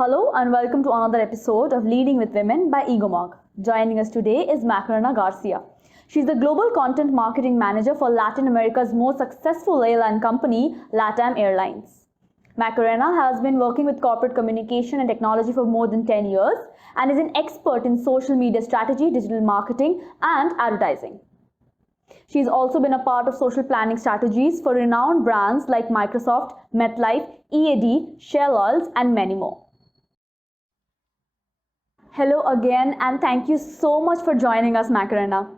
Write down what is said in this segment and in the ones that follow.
Hello and welcome to another episode of Leading with Women by Egomog. Joining us today is Macarena Garcia. She's the Global Content Marketing Manager for Latin America's most successful airline company, LATAM Airlines. Macarena has been working with corporate communication and technology for more than 10 years and is an expert in social media strategy, digital marketing, and advertising. She's also been a part of social planning strategies for renowned brands like Microsoft, MetLife, EAD, Shell Oils, and many more. Hello again, and thank you so much for joining us, Macarena.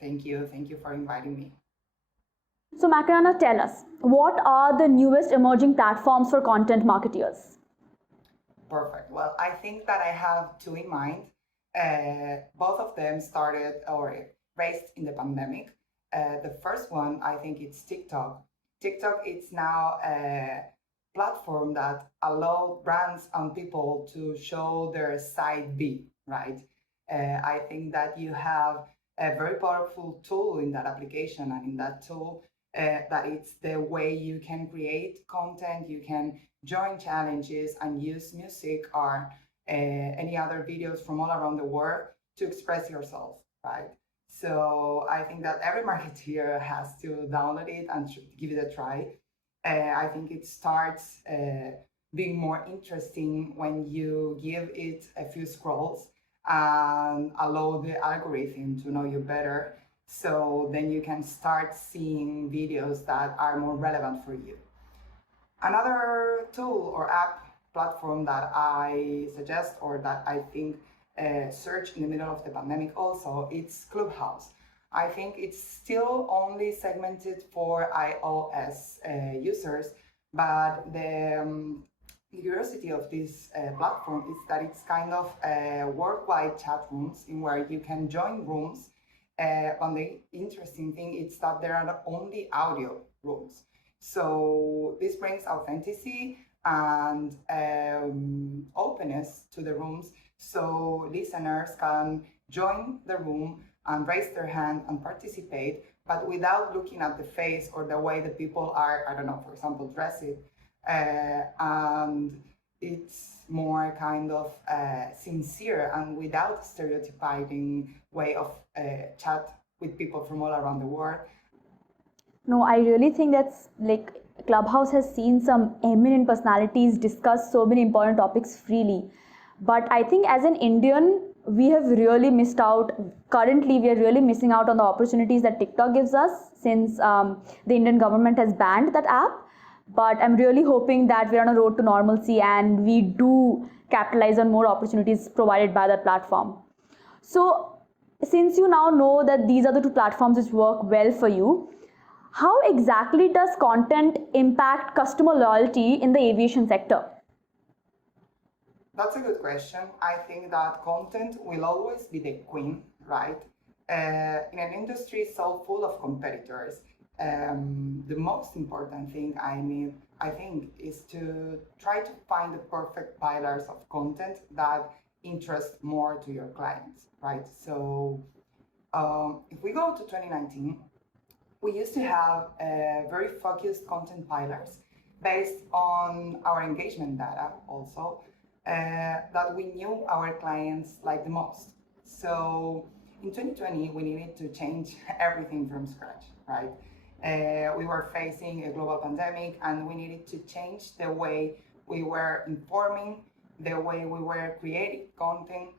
Thank you. Thank you for inviting me. So, Macarena, tell us, what are the newest emerging platforms for content marketeers? Perfect. Well, I think that I have two in mind. Both of them started or raised in the pandemic. The first one, I think it's TikTok. TikTok is now a platform that allows brands and people to show their side B, right? I think that you have a very powerful tool in that application, and in that tool, that it's the way you can create content, you can join challenges and use music or any other videos from all around the world to express yourself, right? So I think that every marketeer has to download it and give it a try. I think it starts being more interesting when you give it a few scrolls and allow the algorithm to know you better. So then you can start seeing videos that are more relevant for you. Another tool or app platform that I suggest or that I think surged in the middle of the pandemic also, it's Clubhouse. I think it's still only segmented for iOS users, but the curiosity of this platform is that it's kind of worldwide chat rooms in where you can join rooms. But the interesting thing is that there are only audio rooms. So this brings authenticity and openness to the rooms, so listeners can join the room and raise their hand and participate, but without looking at the face or the way the people are, I don't know, for example, dressed. And it's more kind of sincere and without stereotyping way of chat with people from all around the world. No, I really think that's like Clubhouse has seen some eminent personalities discuss so many important topics freely. But I think as an Indian, we have really missed out. Currently, we are really missing out on the opportunities that TikTok gives us since the Indian government has banned that app. But I'm really hoping that we're on a road to normalcy and we do capitalize on more opportunities provided by that platform. So, since you now know that these are the two platforms which work well for you, how exactly does content impact customer loyalty in the aviation sector? That's a good question. I think that content will always be the queen, right? In an industry so full of competitors, the most important thing I think, is to try to find the perfect pillars of content that interest more to your clients, right? So if we go to 2019, we used to have very focused content pillars based on our engagement data also, that we knew our clients like the most. So in 2020, we needed to change everything from scratch, right? We were facing a global pandemic and we needed to change the way we were informing, the way we were creating content,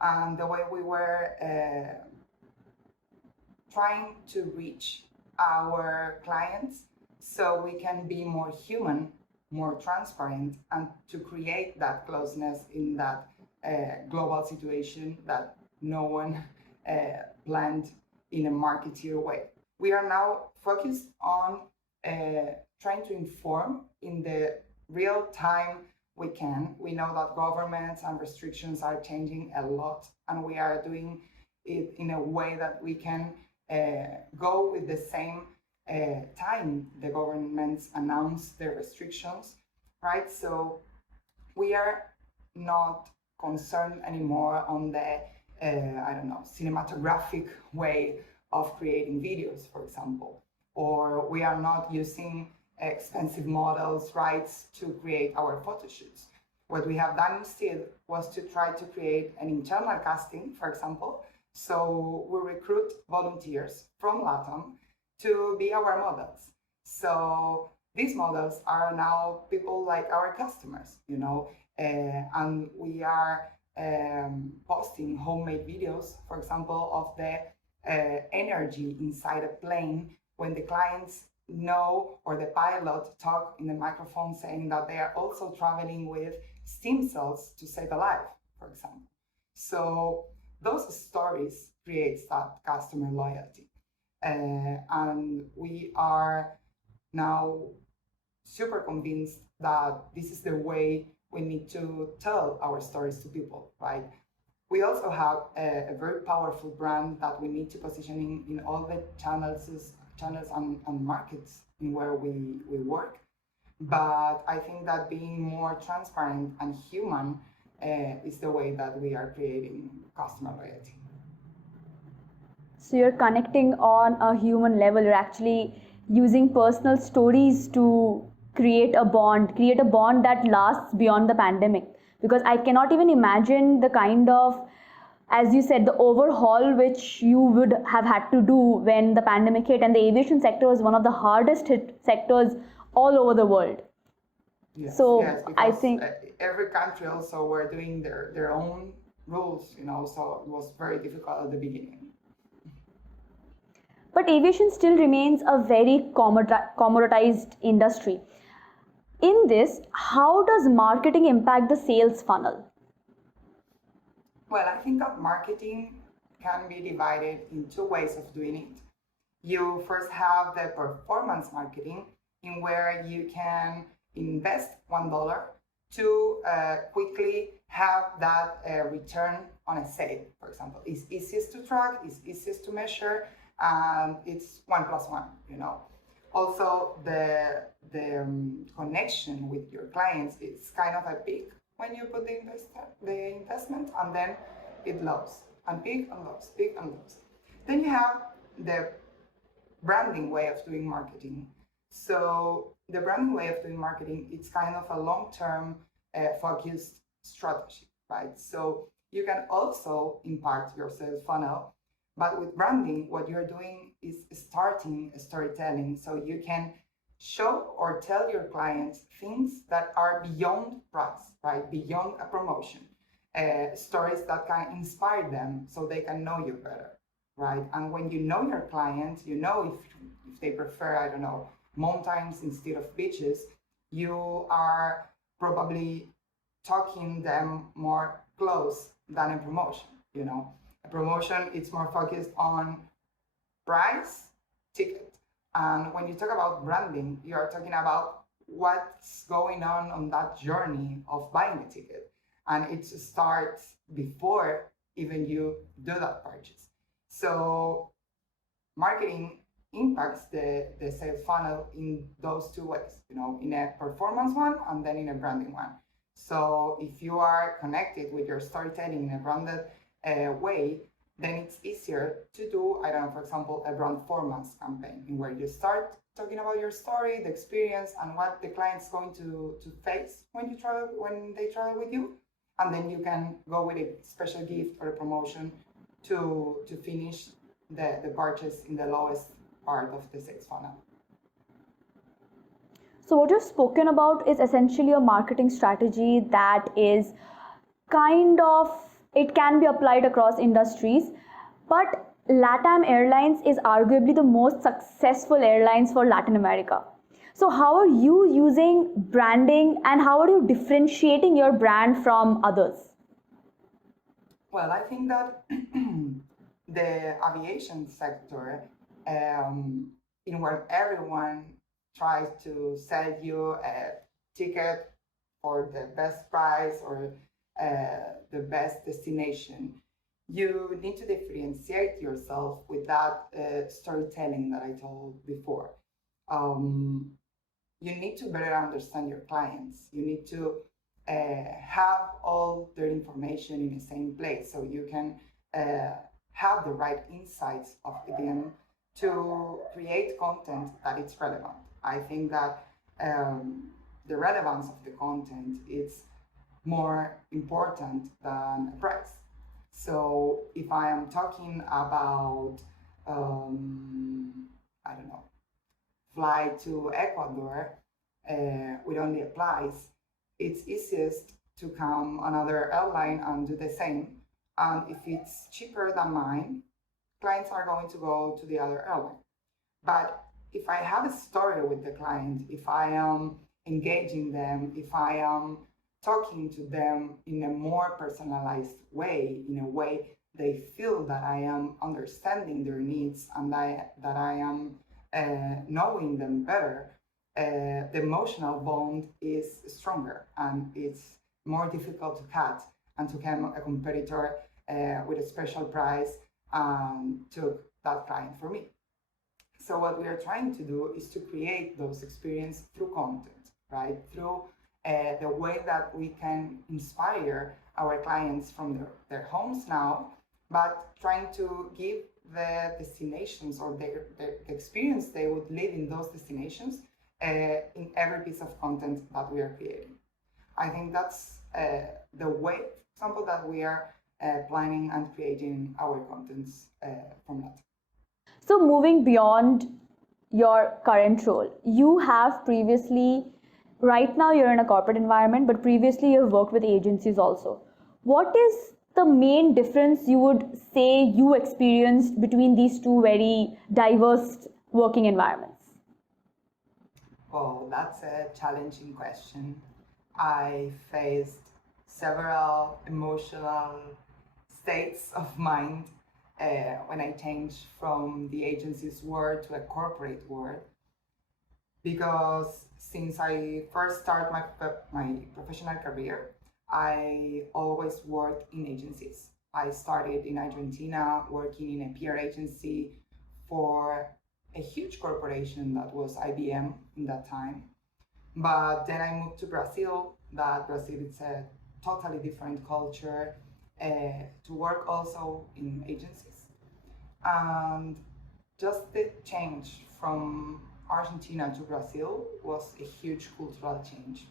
and the way we were trying to reach our clients so we can be more human, more transparent, and to create that closeness in that global situation that no one planned in a marketeer way. We are now focused on trying to inform in the real time we can. We know that governments and restrictions are changing a lot, and we are doing it in a way that we can go with the same time the governments announce their restrictions, right? So we are not concerned anymore on the, cinematographic way of creating videos, for example, or we are not using expensive models, right, to create our photo shoots. What we have done instead was to try to create an internal casting, for example. So we recruit volunteers from LATAM to be our models. So these models are now people like our customers, and we are posting homemade videos, for example, of the energy inside a plane when the clients know or the pilot talk in the microphone saying that they are also traveling with stem cells to save a life, for example. So those stories creates that customer loyalty. And we are now super convinced that this is the way we need to tell our stories to people, right? We also have a very powerful brand that we need to position in all the channels and markets in where we work. But I think that being more transparent and human is the way that we are creating customer loyalty. So you're connecting on a human level. You're actually using personal stories to create a bond that lasts beyond the pandemic. Because I cannot even imagine the kind of, as you said, the overhaul which you would have had to do when the pandemic hit, and the aviation sector was one of the hardest hit sectors all over the world. Yes, So yes, because I think every country also were doing their own rules, so it was very difficult at the beginning. but aviation still remains a very commoditized industry. In this, how does marketing impact the sales funnel? Well, I think that marketing can be divided in two ways of doing it. You first have the performance marketing, in where you can invest $1 to quickly have that return on a sale, for example. It's easiest to track, it's easiest to measure, and it's 1+1. Also, the connection with your clients is kind of a peak when you put the investment, and then it lows, and peak and lows, peak and lows. Then you have the branding way of doing marketing. So the branding way of doing marketing, it's kind of a long-term focused strategy, right? So you can also impact your sales funnel, but with branding, what you're doing is starting storytelling. So you can show or tell your clients things that are beyond price, right? Beyond a promotion, stories that can inspire them so they can know you better, right? And when you know your client, you know if they prefer, I don't know, mountains instead of beaches, you are probably talking them more close than a promotion. A promotion, it's more focused on price, ticket. And when you talk about branding, you are talking about what's going on that journey of buying a ticket. And it starts before even you do that purchase. So marketing impacts the sales funnel in those two ways, in a performance one and then in a branding one. So if you are connected with your storytelling in a branded way, then it's easier to do, I don't know, for example, a brand formats campaign, in where you start talking about your story, the experience, and what the client's going to face when they travel with you. And then you can go with a special gift or a promotion to finish the purchase in the lowest part of the sales funnel. So what you've spoken about is essentially a marketing strategy that is kind of, it can be applied across industries, but LATAM Airlines is arguably the most successful airlines for Latin America. So how are you using branding, and how are you differentiating your brand from others? Well, I think that the aviation sector, in where everyone tries to sell you a ticket for the best price or the best destination, you need to differentiate yourself with that storytelling that I told before. You need to better understand your clients. You need to have all their information in the same place, so you can have the right insights of them to create content that is relevant. I think that the relevance of the content is more important than a price. So if I am talking about, I don't know, fly to Ecuador with only applies, it's easiest to come another airline and do the same. And if it's cheaper than mine, clients are going to go to the other airline. But if I have a story with the client, if I am engaging them, if I am talking to them in a more personalized way, in a way they feel that I am understanding their needs and that I am knowing them better, the emotional bond is stronger and it's more difficult to cut and to become a competitor with a special price took that client for me. So what we are trying to do is to create those experiences through content, right? Through the way that we can inspire our clients from their homes now, but trying to give the destinations or the experience they would live in those destinations in every piece of content that we are creating. I think that's the way, for example, that we are planning and creating our contents from that. So, moving beyond your current role, you have previously, right now you're in a corporate environment, but previously you've worked with agencies also. What is the main difference you would say you experienced between these two very diverse working environments? Well, that's a challenging question. I faced several emotional states of mind when I changed from the agency's world to a corporate world. Because since I first started my professional career, I always worked in agencies. I started in Argentina working in a PR agency for a huge corporation that was IBM in that time. But then I moved to Brazil. That Brazil is a totally different culture to work also in agencies. And just the change from Argentina to Brazil was a huge cultural change.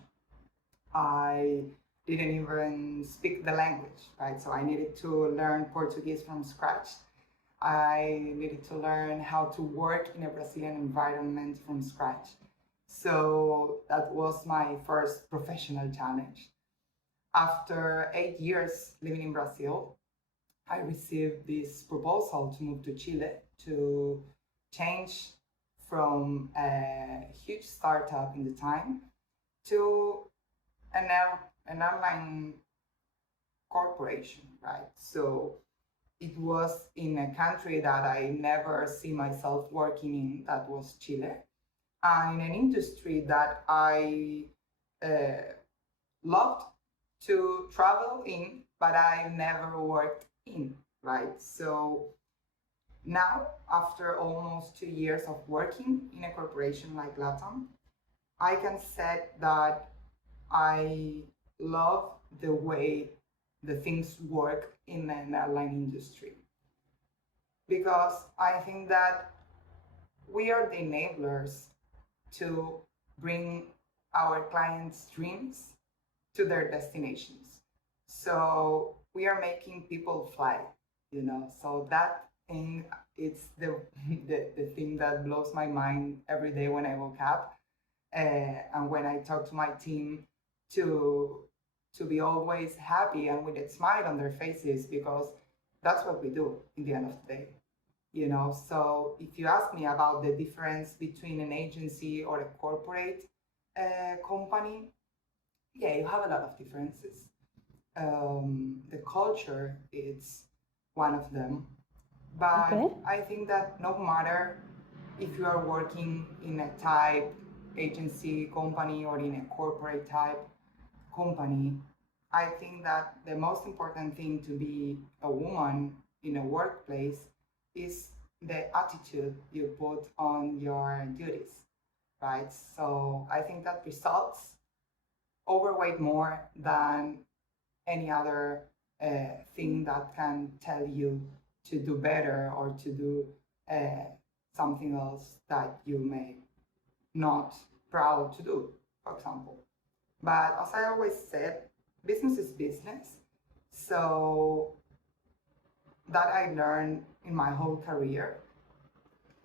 I didn't even speak the language, right? So I needed to learn Portuguese from scratch. I needed to learn how to work in a Brazilian environment from scratch. So that was my first professional challenge. After 8 years living in Brazil, I received this proposal to move to Chile to change from a huge startup in the time to an, an airline corporation, right? So it was in a country that I never see myself working in, that was Chile, and in an industry that I loved to travel in, but I never worked in, right? So now, after almost 2 years of working in a corporation like LATAM, I can say that I love the way the things work in an airline industry. Because I think that we are the enablers to bring our clients' dreams to their destinations. So we are making people fly, So that thing, it's the thing that blows my mind every day when I woke up, and when I talk to my team to be always happy and with a smile on their faces, because that's what we do in the end of the day. So if you ask me about the difference between an agency or a corporate company, yeah, you have a lot of differences. The culture is one of them, but Okay. I think that no matter if you are working in a type agency company or in a corporate type company, I think that the most important thing to be a woman in a workplace is the attitude you put on your duties, right? So I think that results overweight more than any other thing that can tell you to do better or to do something else that you may not proud to do, for example. But as I always said, business is business. So that I learned in my whole career.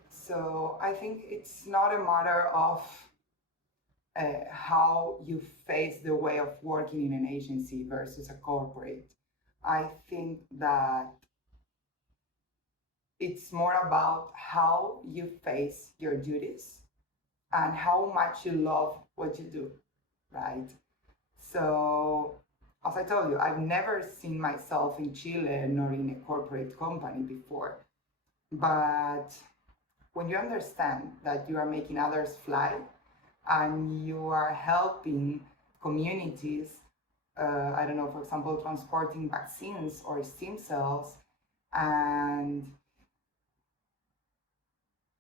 So I think it's not a matter of how you face the way of working in an agency versus a corporate. I think that it's more about how you face your duties and how much you love what you do, right? So, as I told you, I've never seen myself in Chile nor in a corporate company before. But when you understand that you are making others fly and you are helping communities, I don't know, for example, transporting vaccines or stem cells, and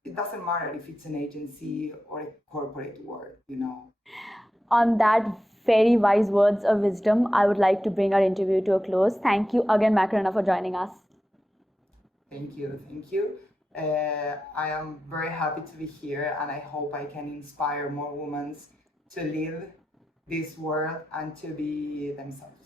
it doesn't matter if it's an agency or a corporate world, you know. On that very wise words of wisdom, I would like to bring our interview to a close. Thank you again, Macarena, for joining us. Thank you, thank you. I am very happy to be here, and I hope I can inspire more women to live this world and to be themselves.